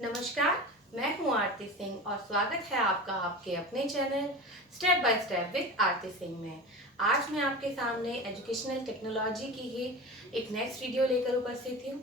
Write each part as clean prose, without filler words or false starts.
नमस्कार, मैं हूँ आरती सिंह और स्वागत है आपका आपके अपने channel step by step with Aarti Singh में। आज मैं आपके सामने एजुकेशनल टेक्नोलॉजी की ही एक नेक्स्ट वीडियो लेकर उपस्थित हूँ।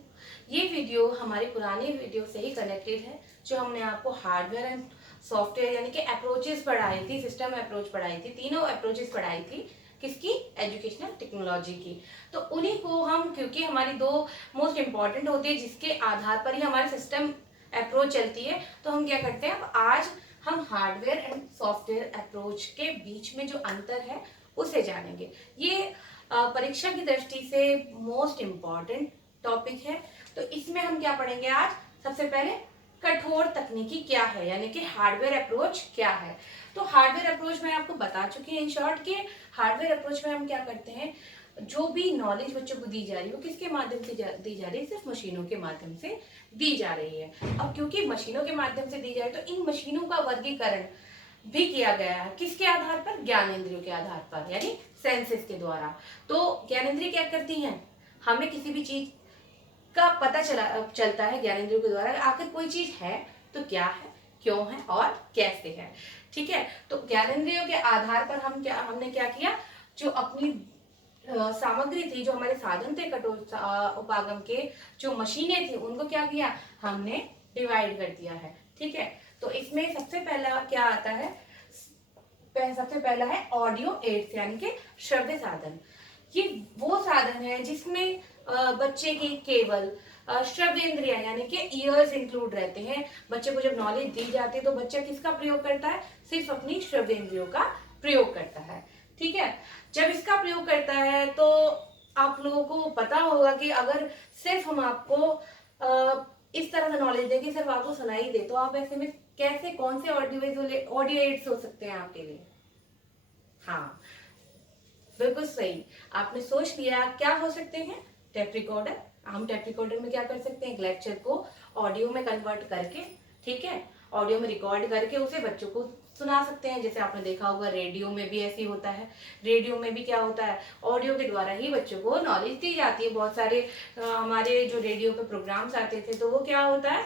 ये वीडियो हमारी पुरानी वीडियो से ही कनेक्टेड है, जो हमने आपको हार्डवेयर एंड सॉफ्टवेयर यानी कि अप्रोचेस पढ़ाई थी, सिस्टम अप्रोच पढ़ाई थी, तीनों अप्रोचेस पढ़ाई थी किसकी, एजुकेशनल टेक्नोलॉजी की। तो उन्हीं को हम, क्योंकि हमारी दो मोस्ट इंपॉर्टेंट होती है जिसके आधार पर ही हमारे सिस्टम अप्रोच चलती है, तो हम क्या करते हैं, अब आज हम हार्डवेयर एंड सॉफ्टवेयर अप्रोच के बीच में जो अंतर है उसे जानेंगे। ये परीक्षा की दृष्टि से मोस्ट इम्पॉर्टेंट टॉपिक है। तो इसमें हम क्या पढ़ेंगे आज, सबसे पहले कठोर तकनीकी क्या है, यानी कि हार्डवेयर अप्रोच क्या है। तो हार्डवेयर अप्रोच में आपको बता चुकी है इन शॉर्ट कि हार्डवेयर अप्रोच में हम क्या करते हैं, जो भी नॉलेज बच्चों को दी जा रही है वो किसके माध्यम से दी जा रही है, सिर्फ मशीनों के माध्यम से दी जा रही है। अब क्योंकि मशीनों के माध्यम से दी जा रही है, तो इन मशीनों का वर्गीकरण भी किया गया है किसके आधार पर, ज्ञानेंद्रियों के आधार पर, यानी सेंसेस के द्वारा। तो ज्ञानेंद्रिय क्या करती हैं, हमें किसी भी चीज का पता चलता है ज्ञानेंद्रियों के द्वारा, आखिर कोई चीज है तो क्या है, क्यों है और कैसे है। ठीक है, तो ज्ञानेंद्रियों के आधार पर हमने क्या किया, जो अपनी सामग्री थी, जो हमारे साधन थे कठोर उपागम के, जो मशीनें थी, उनको क्या किया, हमने डिवाइड कर दिया है। ठीक है, तो इसमें सबसे पहला क्या आता है, सबसे पहला है ऑडियो एड्स यानी कि श्रव्य साधन। ये वो साधन है जिसमें बच्चे की केवल श्रव्येंद्रिय यानी कि ईयर्स इंक्लूड रहते हैं। बच्चे को जब नॉलेज दी जाती है तो बच्चा किसका प्रयोग करता है, सिर्फ अपनी श्रव्येंद्रियों का प्रयोग करता है। ठीक है, जब इसका प्रयोग करता है तो आप लोगों को पता होगा कि अगर सिर्फ हम आपको इस तरह का नॉलेज दें कि सिर्फ आपको सुनाई दे, तो आप ऐसे में कैसे, कौन से ऑडियो एड्स हो सकते हैं आपके लिए। हाँ, बिल्कुल सही, आपने सोच लिया। क्या हो सकते हैं, टेप रिकॉर्डर। हम टेप रिकॉर्डर में क्या कर सकते हैं, एक लेक्चर को ऑडियो में कन्वर्ट करके, ठीक है, ऑडियो में रिकॉर्ड करके उसे बच्चों को सुना सकते हैं। जैसे आपने देखा होगा रेडियो में भी ऐसे होता है। रेडियो में भी क्या होता है, ऑडियो के द्वारा ही बच्चों को नॉलेज दी जाती है। बहुत सारे हमारे जो रेडियो पे प्रोग्राम्स आते थे, तो वो क्या होता है,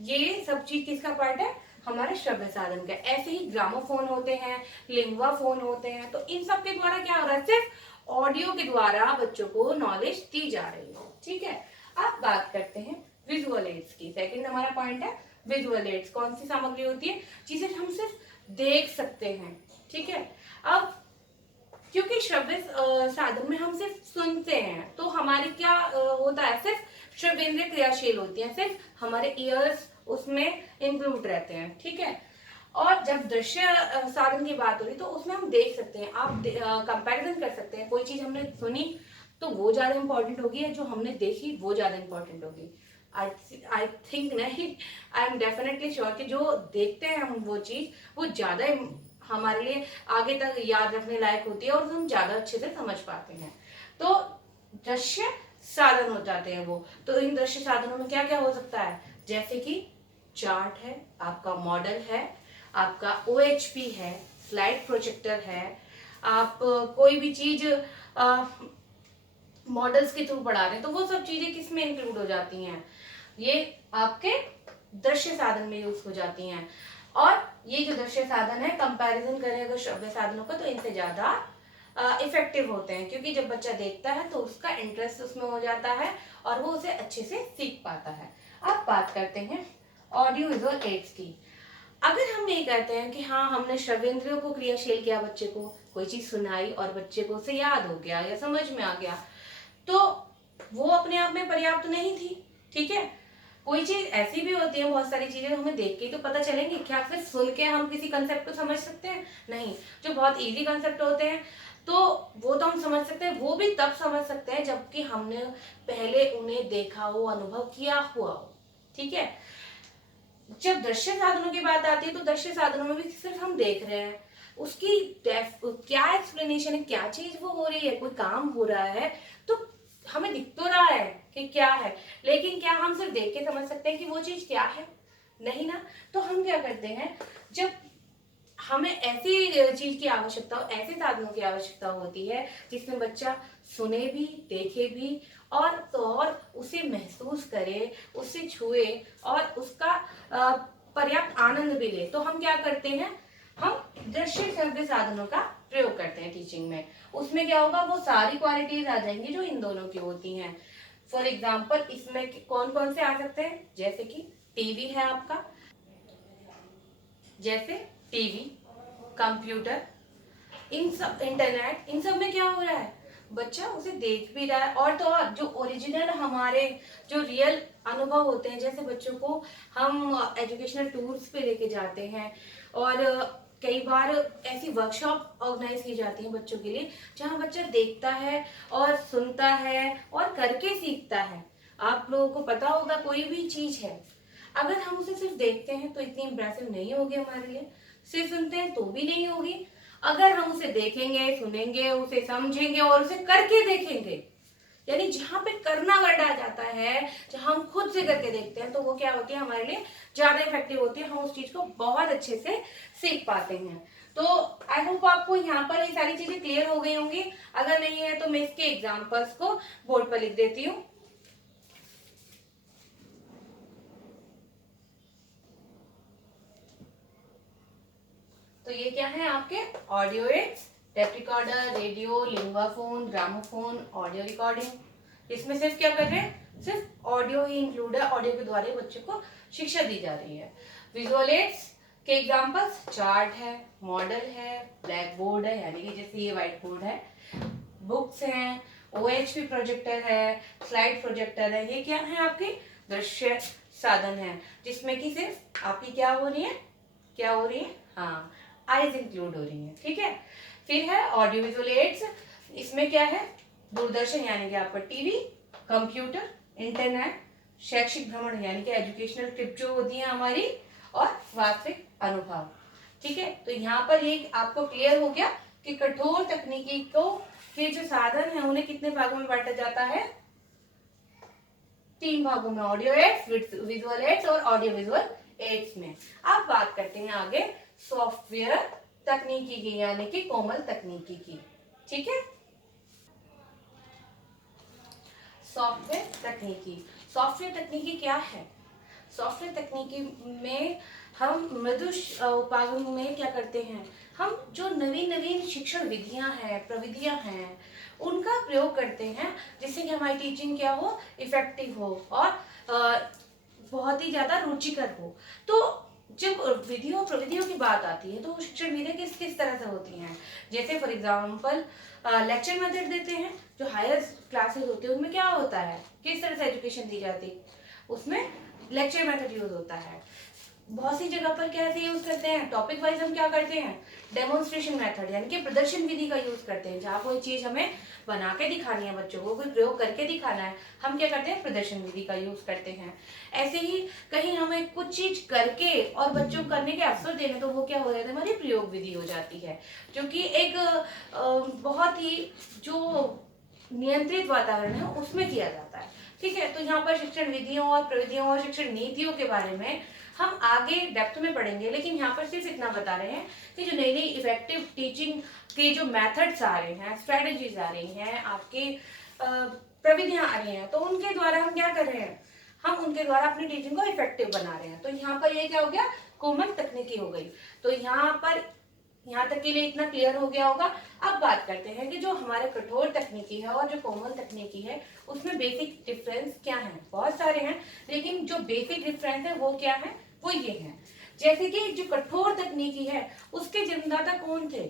ये सब चीज किसका पार्ट है, हमारे श्रव्य साधन का। ऐसे ही ग्रामोफोन होते हैं, लिंगवा फोन होते हैं, तो इन सब के द्वारा क्या हो रहा है, सिर्फ ऑडियो के द्वारा बच्चों को नॉलेज दी जा रही है। ठीक है, अब बात करते हैं विजुअल एड्स की। सेकंड हमारा पॉइंट है विजुअल एड्स। कौन सी सामग्री होती है जिसे हम सिर्फ देख सकते हैं। ठीक है, अब क्योंकि श्रव्य साधन में हम सिर्फ सुनते हैं, तो हमारी क्या होता है, सिर्फ श्रव्येंद्रिय क्रियाशील होती हैं, सिर्फ हमारे ईयर्स उसमें इंक्लूड रहते हैं। ठीक है, और जब दृश्य साधन की बात हो रही तो उसमें हम देख सकते हैं, आप कंपैरिजन कर सकते हैं। कोई चीज हमने सुनी तो वो ज्यादा इंपॉर्टेंट होगी, या जो हमने देखी वो ज्यादा इंपॉर्टेंट होगी। आई थिंक नहीं, आई एम डेफिनेटली श्योर कि जो देखते हैं हम वो चीज, वो ज्यादा हमारे लिए आगे तक याद रखने लायक होती है और हम ज्यादा अच्छे से समझ पाते हैं। तो दृश्य साधन हो जाते हैं वो। तो इन दृश्य साधनों में क्या क्या हो सकता है, जैसे कि चार्ट है, आपका मॉडल है, आपका OHP है, स्लाइड प्रोजेक्टर है। आप कोई भी चीज मॉडल्स के थ्रू पढ़ा रहे हैं, तो वो सब चीजें किसमें इंक्लूड हो जाती हैं, ये आपके दृश्य साधन में यूज हो जाती हैं। और ये जो दृश्य साधन है, कंपैरिजन करें अगर श्रव्य साधनों का, तो इनसे ज्यादा इफेक्टिव होते हैं, क्योंकि जब बच्चा देखता है तो उसका इंटरेस्ट उसमें हो जाता है और वो उसे अच्छे से सीख पाता है। अब बात करते हैं ऑडियो विजुअल एड्स की। अगर हम ये कहते हैं कि हाँ, हमने श्रव्येंद्रियों को क्रियाशील किया, बच्चे को कोई चीज सुनाई और बच्चे को उसे याद हो गया या समझ में आ गया, तो वो अपने आप में पर्याप्त नहीं थी। ठीक है, कोई चीज ऐसी भी होती है, बहुत सारी चीजें हमें देख के ही तो पता चलेंगी, क्या सिर्फ सुन के हम किसी कंसेप्ट को समझ सकते हैं, नहीं। जो बहुत इजी कंसेप्ट होते हैं तो वो तो हम समझ सकते हैं, वो भी तब समझ सकते हैं जबकि हमने पहले उन्हें देखा हो, अनुभव किया हुआ हो। ठीक है, जब दृश्य साधनों की बात आती है तो दृश्य साधनों में भी सिर्फ हम देख रहे हैं, उसकी क्या एक्सप्लेनेशन है, क्या चीज वो हो रही है, कोई काम हो रहा है तो हमें दिख तो रहा है कि क्या है, लेकिन क्या हम सिर्फ देख के समझ सकते हैं कि वो चीज क्या है, नहीं ना। तो हम क्या करते हैं, जब हमें ऐसी चीज की आवश्यकता हो, ऐसे साधनों की आवश्यकता होती है जिसमें बच्चा सुने भी, देखे भी और तो और उसे महसूस करे, उसे छुए और उसका पर्याप्त आनंद भी ले। तो हम क्या करते हैं, हम दृश्य श्रव्य साधनों का प्रयोग करते हैं टीचिंग में। उसमें क्या होगा, वो सारी क्वालिटीज आ जाएंगी जो इन दोनों की होती हैं। फॉर एग्जाम्पल इसमें कौन कौन से आ सकते हैं, जैसे कि टीवी है आपका, जैसे टीवी, कंप्यूटर, इन सब, इंटरनेट, इन सब में क्या हो रहा है, बच्चा उसे देख भी रहा है। और तो और जो ओरिजिनल हमारे जो रियल अनुभव होते हैं, जैसे बच्चों को हम एजुकेशनल टूर्स पे लेके जाते हैं और कई बार ऐसी वर्कशॉप ऑर्गेनाइज की जाती है बच्चों के लिए, जहाँ बच्चा देखता है और सुनता है और करके सीखता है। आप लोगों को पता होगा कोई भी चीज है, अगर हम उसे सिर्फ देखते हैं तो इतनी इम्प्रेसिव नहीं होगी हमारे लिए, सिर्फ सुनते हैं तो भी नहीं होगी। अगर हम उसे देखेंगे, सुनेंगे, उसे समझेंगे और उसे करके देखेंगे, यानी जहाँ पे करना वर्ड आ जाता है, जहाँ हम खुद से करके देखते हैं, तो वो क्या होती है, हमारे लिए ज्यादा इफेक्टिव होती है, हम उस चीज को बहुत अच्छे से सीख पाते हैं। तो आई होप आपको यहाँ पर ये सारी चीजें क्लियर हो गई होंगी। अगर नहीं है तो मैं इसके एग्जाम्पल्स को बोर्ड पर लिख देती हूँ। तो ये क्या है आपके, audio aids, tape recorder, radio, linguaphone, gramophone, audio recording. इसमें सिर्फ क्या कर रहे हैं, सिर्फ ऑडियो ही इंक्लूड है, ऑडियो के द्वारा बच्चे को शिक्षा दी जा रही है। विजुअल एड्स के एग्जांपल्स चार्ट है, मॉडल है, ब्लैक बोर्ड है, यानी कि जैसे ये व्हाइट बोर्ड है, बुक्स हैं, OHP प्रोजेक्टर है, स्लाइड प्रोजेक्टर है। ये क्या है, आपके दृश्य साधन है, जिसमें कि सिर्फ आपकी क्या हो रही है, क्या हो रही है, हाँ, आईज इंक्लूड हो रही है, ठीक है। फिर है ऑडियो विजुअल एड्स, इसमें क्या है, दूरदर्शन यानी कि आपका टीवी, कंप्यूटर, इंटरनेट, शैक्षिक भ्रमण यानी कि एजुकेशनल ट्रिप जो होती है हमारी, और वास्तविक अनुभव, ठीक है। तो यहाँ पर ये आपको क्लियर हो गया कि कठोर तकनीकी को के जो साधन है उन्हें कितने भागों में बांटा जाता है, 3 भागों में, ऑडियो एड्स, विजुअल एड्स और ऑडियो विजुअल एड्स में। अब बात करते हैं आगे सॉफ्टवेयर तकनीकी की, यानी कि कोमल तकनीकी की, ठीक है। सॉफ्टवेयर तकनीकी, सॉफ्टवेयर तकनीकी क्या है, सॉफ्टवेयर तकनीकी में हम मृदु उपागम में क्या करते हैं, हम जो नवीन नवीन शिक्षण विधियां हैं, प्रविधियां हैं, उनका प्रयोग करते हैं, जिससे कि हमारी टीचिंग क्या हो, इफेक्टिव हो और बहुत ही ज्यादा रुचिकर हो। तो जब विधियों प्रविधियों की बात आती है, तो शिक्षण विधियां किस किस तरह से होती हैं, जैसे फॉर एग्जाम्पल लेक्चर मेथड देते हैं, जो हायर क्लासेस होते हैं उनमें क्या होता है, किस तरह से एजुकेशन दी जाती है, उसमें लेक्चर मेथड यूज होता है। बहुत सी जगह पर कैसे यूज करते हैं, टॉपिक वाइज हम क्या करते हैं, डेमोन्स्ट्रेशन मेथड यानी कि प्रदर्शन विधि का यूज करते हैं। जहाँ कोई चीज हमें बना के दिखानी है, बच्चों को कोई प्रयोग करके दिखाना है, हम क्या करते हैं, प्रदर्शन विधि का यूज करते हैं। ऐसे ही कहीं हमें कुछ चीज करके और बच्चों को करने के अवसर देने, तो वो क्या हो जाता है, हमारी प्रयोग विधि हो जाती है, जो कि एक बहुत ही जो नियंत्रित वातावरण है उसमें किया जाता है, ठीक है। तो यहाँ पर शिक्षण विधियों और प्रविधियों और शिक्षण नीतियों के बारे में हम आगे डेप्थ में पढ़ेंगे, लेकिन यहाँ पर सिर्फ इतना बता रहे हैं कि जो नई नई इफेक्टिव टीचिंग के जो मेथड्स आ रहे हैं, स्ट्रेटेजीज आ रही हैं, आपके प्रविधियां आ रही हैं, तो उनके द्वारा हम क्या कर रहे हैं, हम उनके द्वारा अपनी टीचिंग को इफेक्टिव बना रहे हैं। तो यहाँ पर ये क्या हो गया, कोमल तकनीकी हो गई। तो यहाँ तक के लिए इतना क्लियर हो गया होगा। अब बात करते हैं कि जो हमारे कठोर तकनीकी है और जो कोमल तकनीकी है, उसमें बेसिक डिफरेंस क्या है। बहुत सारे हैं, लेकिन जो बेसिक डिफरेंस है वो क्या है, वो ये है। जैसे कि जो कठोर तकनीकी है, उसके जन्मदाता कौन थे,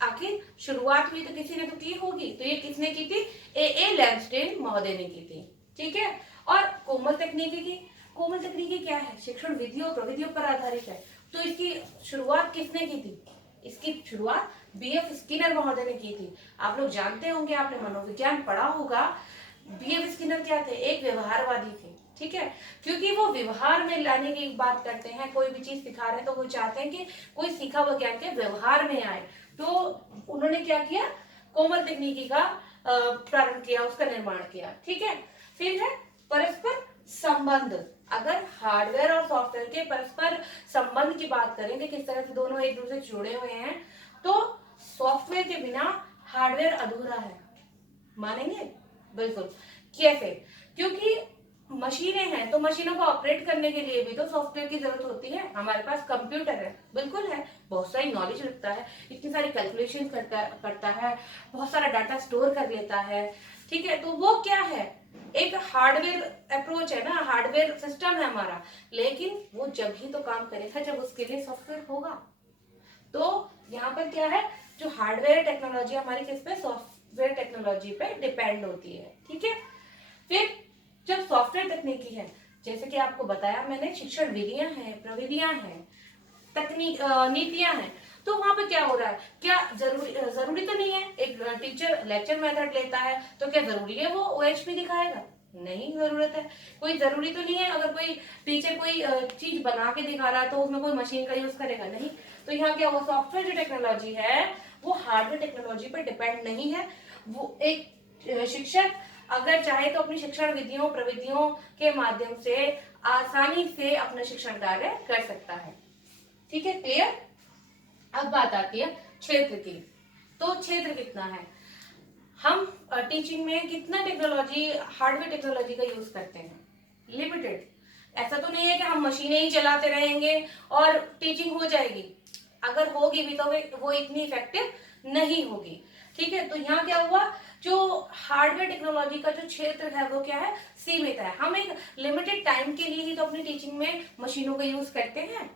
आखिर शुरुआत हुई तो किसी ने तो की होगी, तो ये किसने की थी, ए लैम्सडेन महोदय ने की थी, ठीक है। और कोमल तकनीकी क्या है, शिक्षण विधियों प्रविधियों पर आधारित है। तो इसकी शुरुआत किसने की थी, इसकी शुरुआत BF स्किनर महोदय ने की थी। आप लोग जानते होंगे, आपने मनोविज्ञान पढ़ा होगा, BF स्किनर क्या थे, एक व्यवहारवादी थे, ठीक है। क्योंकि वो व्यवहार में लाने की बात करते हैं, कोई भी चीज सिखा रहे हैं तो वो चाहते हैं कि कोई सीखा हुआ ज्ञान के व्यवहार में आए। तो उन्होंने क्या किया, कोमल तकनीकी का प्रारंभ किया, उसका निर्माण किया, ठीक है। फिर है परस्पर संबंध। अगर हार्डवेयर और सॉफ्टवेयर के परस्पर संबंध की बात करें कि किस तरह से दोनों एक दूसरे से जुड़े हुए हैं, तो सॉफ्टवेयर के बिना हार्डवेयर अधूरा है, मानेंगे, बिल्कुल। कैसे? क्योंकि मशीनें हैं तो मशीनों को ऑपरेट करने के लिए भी तो सॉफ्टवेयर की जरूरत होती है। हमारे पास कंप्यूटर है, बिल्कुल है, बहुत सारी नॉलेज रखता है, इतनी सारी कैलकुलेशन करता है, बहुत सारा डाटा स्टोर कर लेता है, ठीक है। तो वो क्या है, एक हार्डवेयर अप्रोच है ना, हार्डवेयर सिस्टम है हमारा, लेकिन वो जब ही तो काम करेगा जब उसके लिए सॉफ्टवेयर होगा। तो यहाँ पर क्या है, जो हार्डवेयर टेक्नोलॉजी हमारी किस पे, सॉफ्टवेयर टेक्नोलॉजी पे डिपेंड होती है, ठीक है। फिर जब सॉफ्टवेयर तकनीकी है, जैसे कि आपको बताया मैंने, शिक्षण विधियां हैं, प्रविधियां हैं, तकनीक नीतियां हैं, तो वहां पे क्या हो रहा है, क्या जरूरी तो नहीं है एक टीचर लेक्चर मेथड लेता है तो क्या जरूरी है वो ओएचपी दिखाएगा? नहीं जरूरत है। कोई जरूरी तो नहीं है अगर कोई टीचर कोई चीज बना के दिखा रहा है तो उसमें कोई मशीन का यूज करेगा? नहीं। तो यहाँ क्या हुआ, सॉफ्टवेयर जो टेक्नोलॉजी है वो हार्डवेयर टेक्नोलॉजी पर डिपेंड नहीं है। वो एक शिक्षक अगर चाहे तो अपनी शिक्षण विधियों प्रविधियों के माध्यम से आसानी से अपना शिक्षण कार्य कर सकता है, ठीक है, क्लियर। अब बात आती है क्षेत्र की। तो क्षेत्र कितना है, हम टीचिंग में कितना टेक्नोलॉजी, हार्डवेयर टेक्नोलॉजी का यूज करते हैं? लिमिटेड। ऐसा तो नहीं है कि हम मशीनें ही चलाते रहेंगे और टीचिंग हो जाएगी। अगर होगी भी तो वो इतनी इफेक्टिव नहीं होगी, ठीक है। तो यहाँ क्या हुआ, जो हार्डवेयर टेक्नोलॉजी का जो क्षेत्र है वो क्या है, सीमित है। हम एक लिमिटेड टाइम के लिए ही तो अपनी टीचिंग में मशीनों का यूज करते हैं।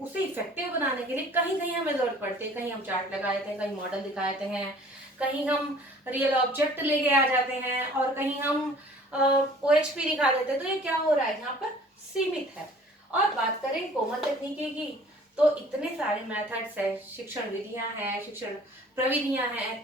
उसे इफेक्टिव बनाने के लिए कहीं कहीं हमें जरूरत पड़ती है, कहीं हम चार्ट लगा देते हैं, कहीं मॉडल दिखा देते हैं, कहीं हम रियल ऑब्जेक्ट लेके आ जाते हैं, और कहीं हम ओएचपी दिखा देते हैं। तो ये क्या हो रहा है, यहाँ पर सीमित है। और बात करें कोमल तकनीकी की, तो इतने सारे मेथड्स है, शिक्षण विधियां हैं, शिक्षण प्रविधियां हैं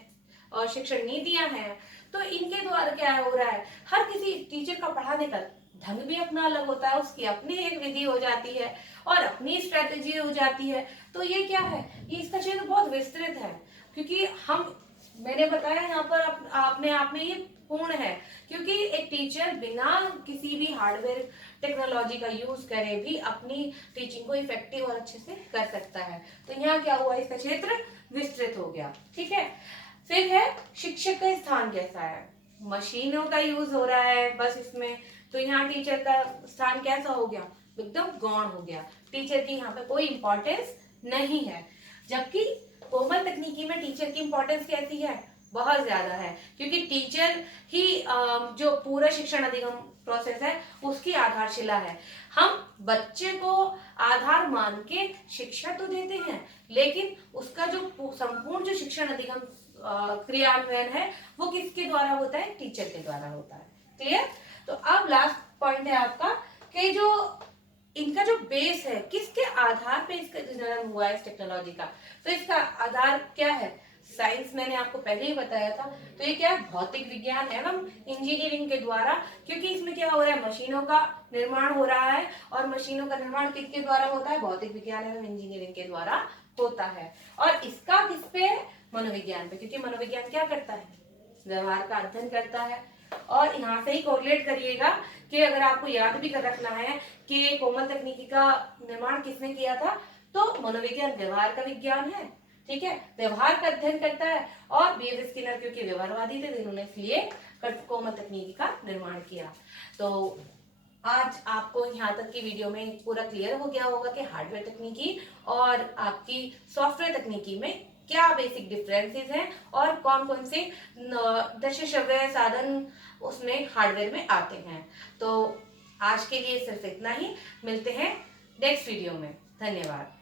और शिक्षण नीतियां हैं। तो इनके द्वारा क्या हो रहा है, हर किसी टीचर का पढ़ाने का ढंग भी अपना अलग होता है, उसकी अपनी एक विधि हो जाती है और अपनी स्ट्रेटेजी हो जाती है। तो ये क्या है, ये इसका क्षेत्र बहुत विस्तृत है, क्योंकि हम, मैंने बताया यहाँ पर अपने आप में ये पूर्ण है, क्योंकि एक टीचर बिना किसी भी हार्डवेयर टेक्नोलॉजी का यूज करे भी अपनी टीचिंग को इफेक्टिव और अच्छे से कर सकता है। तो यहाँ क्या हुआ, इसका क्षेत्र विस्तृत हो गया, ठीक है। फिर है शिक्षक का स्थान कैसा है, मशीनों का यूज हो रहा है बस इसमें, तो यहाँ टीचर का स्थान कैसा हो गया, एकदम गौण हो गया। टीचर की यहाँ पे कोई इंपॉर्टेंस नहीं है। जबकि कोमल तकनीकी में टीचर की इंपॉर्टेंस कैसी है, बहुत ज्यादा है, क्योंकि टीचर ही जो पूरा शिक्षण अधिगम प्रोसेस है उसकी आधारशिला है। हम बच्चे को आधार मान के शिक्षा तो देते हैं, लेकिन उसका जो संपूर्ण जो शिक्षण अधिगम क्रियान्वयन है वो किसके द्वारा होता है, टीचर के द्वारा होता है, क्लियर। तो अब लास्ट पॉइंट है आपका कि जो इनका जो बेस है, किसके आधार पे इसका जन्म हुआ है इस टेक्नोलॉजी का, तो इसका आधार क्या है, साइंस, मैंने आपको पहले ही बताया था। तो ये क्या है, भौतिक विज्ञान एवं इंजीनियरिंग के द्वारा, क्योंकि इसमें क्या हो रहा है, मशीनों का निर्माण हो रहा है, और मशीनों का निर्माण किसके द्वारा होता है, भौतिक विज्ञान एवं इंजीनियरिंग के द्वारा होता है। और इसका किस पे है, मनोविज्ञान पे, क्योंकि मनोविज्ञान क्या करता है, व्यवहार का अध्ययन करता है। और यहाँ से ही कोरिलेट करिएगा कि अगर आपको याद भी कर रखना है कि कोमल तकनीकी का निर्माण किसने किया था, तो मनोविज्ञान व्यवहार का विज्ञान है, ठीक है, व्यवहार का अध्ययन करता है। और बीएफ स्किनर क्योंकि व्यवहारवादी थे, इन्होंने इसलिए कोमल तकनीकी का निर्माण किया। तो आज आपको यहाँ तक की वीडियो में पूरा क्लियर हो गया होगा कि हार्डवेयर तकनीकी और आपकी सॉफ्टवेयर तकनीकी में क्या बेसिक डिफरेंसेस हैं और कौन कौन से दृश्य श्रव्य साधन उसमें हार्डवेयर में आते हैं। तो आज के लिए सिर्फ इतना ही, मिलते हैं नेक्स्ट वीडियो में, धन्यवाद।